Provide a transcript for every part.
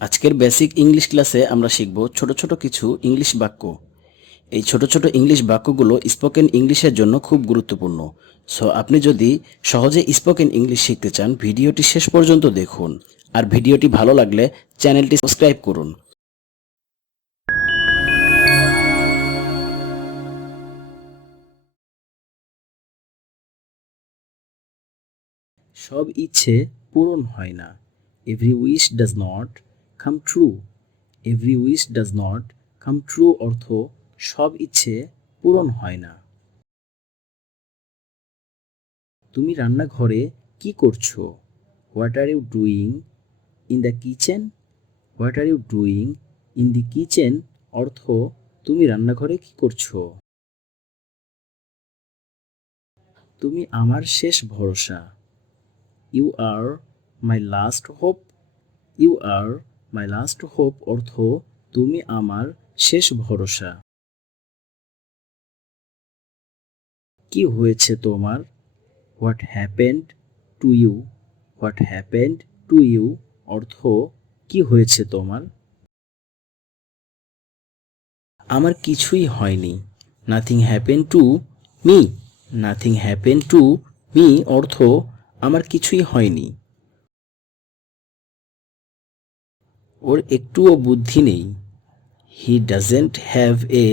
আজকের basic English ক্লাসে আমরা শিখব ছোট ছোট কিছু ইংলিশ বাক্য। এই ছোট ছোট ইংলিশ বাক্যগুলো স্পোকেন ইংলিশের জন্য খুব গুরুত্বপূর্ণ। সো আপনি যদি সহজে স্পোকেন ইংলিশ শিখতে চান, ভিডিওটি শেষ পর্যন্ত দেখুন। আর ভিডিওটি ভালো লাগলে চ্যানেলটি সাবস্ক্রাইব করুন। সব ইচ্ছে পূরণ হয় না। Every wish does not come true. Every wish does not come true অর্থ সব ইচ্ছে পূরণ হয় না। তুমি রান্নাঘরে কি করছো? What are you doing in the kitchen? What are you doing in the kitchen অর্থ তুমি রান্নাঘরে কি করছো? তুমি আমার শেষ ভরসা। You are my last hope. You are my last hope অর্থ তুমি আমার শেষ ভরসা। কি হয়েছে তোমার? What happened to you? What happened to you অর্থ কি হয়েছে তোমার? আমার কিছুই হয়নি। Nothing happen to me. Nothing happen to me অর্থ আমার কিছুই হয়নি। ওর একটুও বুদ্ধি নেই। He doesn't have a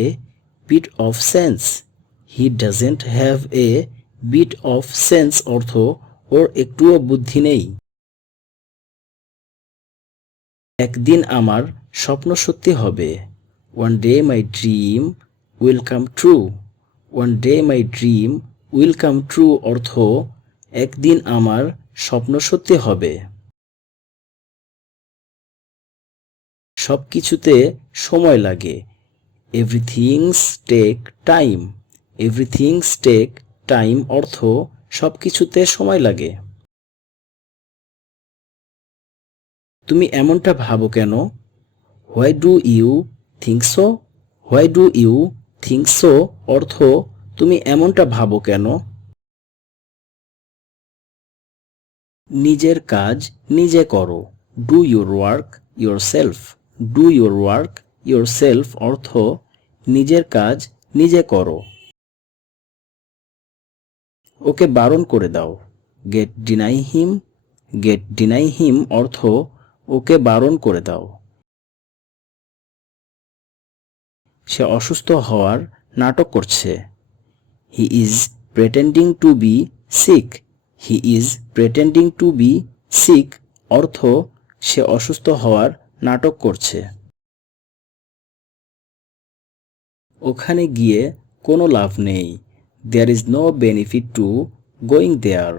bit of sense. He doesn't have a bit of sense অর্থ ওর একটুও বুদ্ধি নেই। একদিন আমার স্বপ্ন সত্যি হবে। One day my dream will come true. One day my dream will come true অর্থ একদিন আমার স্বপ্ন সত্যি হবে। সব কিছুতে সময় লাগে। Everythings take time. Everythings take time অর্থ সব কিছুতে সময় লাগে। তুমি এমনটা ভাবো কেন? Why do you think so? Why do you think so অর্থ তুমি এমনটা ভাবো কেন? নিজের কাজ নিজে করো। Do your work yourself. Do your work yourself অর্থ নিজের কাজ নিজে করো। ওকে বারণ করে দাও। Get deny him. Get deny him অর্থ ওকে বারণ করে দাও। সে অসুস্থ হওয়ার নাটক করছে। He is pretending to be sick. He is pretending to be sick অর্থ সে অসুস্থ হওয়ার নাটক করছে। ওখানে গিয়ে কোনো লাভ নেই। There is no benefit to going there.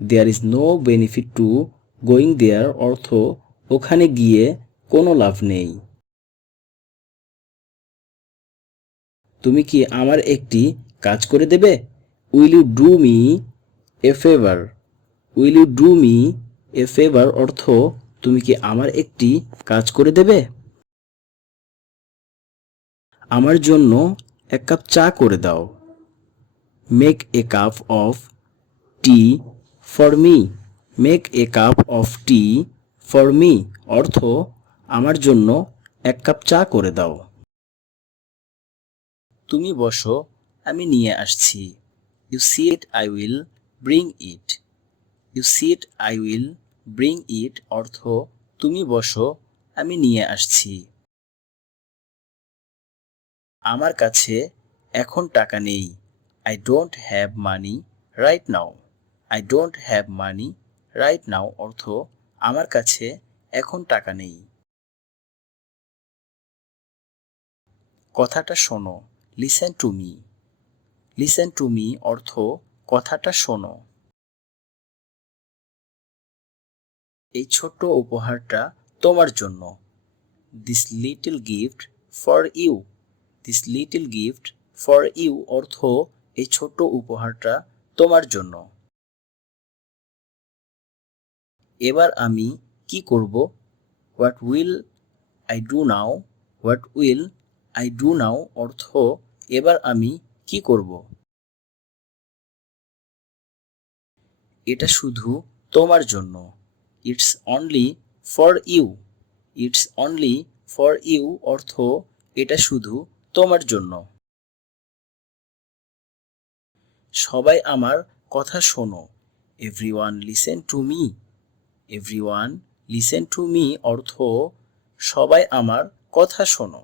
There is no benefit to going there অর্থ ওখানে গিয়ে কোনো লাভ নেই। তুমি কি আমার একটি কাজ করে দেবে? Will you do me a favour. Will you do me a favour অর্থ তুমি কি আমার একটি কাজ করে দেবে? আমার জন্য এক কাপ চা করে দাও। Make a cup of T for me. Make a cup of T for me অর্থ আমার জন্য এক কাপ চা করে দাও। তুমি বসো, আমি নিয়ে আসছি। You sit I will bring it. You sit I will bring it অর্থ তুমি বসো, আমি নিয়ে আসছি। আমার কাছে এখন টাকা নেই। I don't have money right now. I don't have money right now অর্থ আমার কাছে এখন টাকা নেই। কথাটা শোনো। Listen to me. Listen to me অর্থ কথাটা শোনো। এই ছোট্ট উপহারটা তোমার জন্য। This little gift for you. This little gift for you অর্থ এই ছোট্ট উপহারটা তোমার জন্য। এবার আমি কি করব? What will I do now? What will I do now অর্থ এবার আমি কি করব? এটা শুধু তোমার জন্য। It's only for you. It's only for you অর্থ এটা শুধু তোমার জন্য। সবাই আমার কথা শোনো, everyone listen to me. Everyone listen to me অর্থ সবাই আমার কথা শোনো।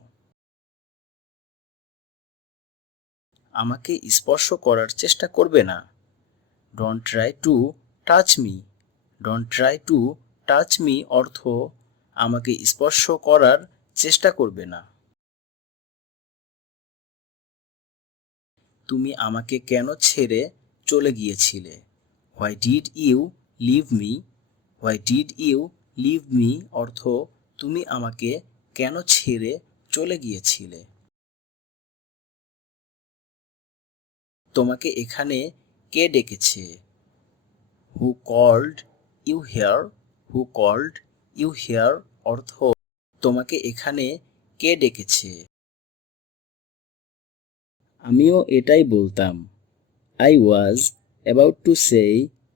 আমাকে স্পর্শ করার চেষ্টা করবে না। Don't try to touch me. Don't try to touch me অর্থ আমাকে স্পর্শ করার চেষ্টা করবে না। তুমি আমাকে কেন ছেড়ে চলে গিয়েছিলে? Why did you leave me? Why did you leave me অর্থ তুমি আমাকে কেন ছেড়ে চলে গিয়েছিলে? তোমাকে এখানে কে ডেকেছে? Who called you here? Who called you here অর্থ তোমাকে এখানে কে ডেকেছে? আমিও এটাই বলতাম। I was about to say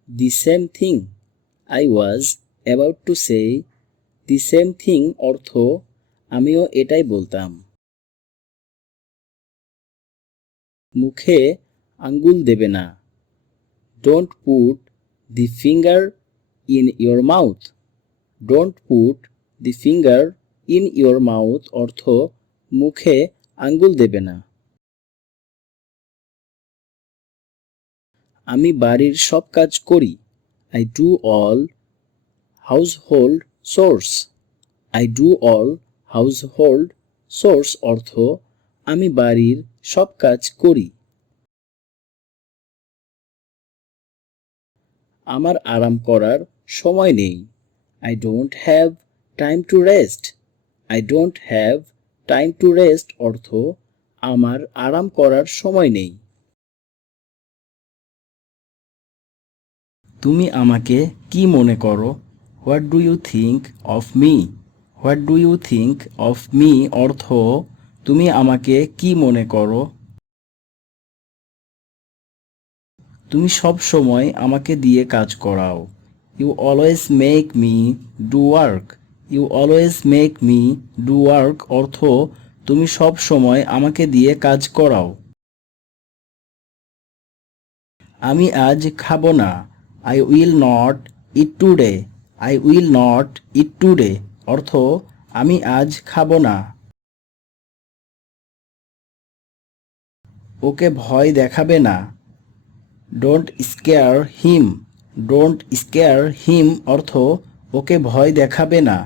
the same thing. I was about to say the same thing অর্থ আমিও এটাই বলতাম। মুখে আঙ্গুল দেবে না। Don't put the finger in your mouth. Don't put the finger in your mouth অর্থ মুখে আঙ্গুল দেবে না। আমি বাড়ির সব কাজ করি। I do all household chores. I do all household chores অর্থ আমি বাড়ির সব কাজ করি। আমার আরাম করার সময় নেই। I don't have time to rest. I don't have time to rest অর্থ আমার আরাম করার সময় নেই। তুমি আমাকে কি মনে করো? What do you think of me? What do you think of me অর্থ তুমি আমাকে কি মনে করো? তুমি সব সময় আমাকে দিয়ে কাজ করাও। You always make me do work. You always make me do work অর্থ তুমি সব সময় আমাকে দিয়ে কাজ করাও। আমি আজ খাবো না। I will not eat today. I will not eat today অর্থ আমি আজ খাবো না। ওকে ভয় দেখাবে না। Don't scare him. Don't scare him অর্থ ওকে ভয় দেখাবে না।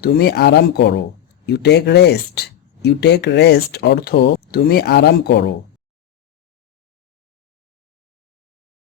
তুমি আরাম করো। You take rest. You take rest অর্থ তুমি আরাম করো।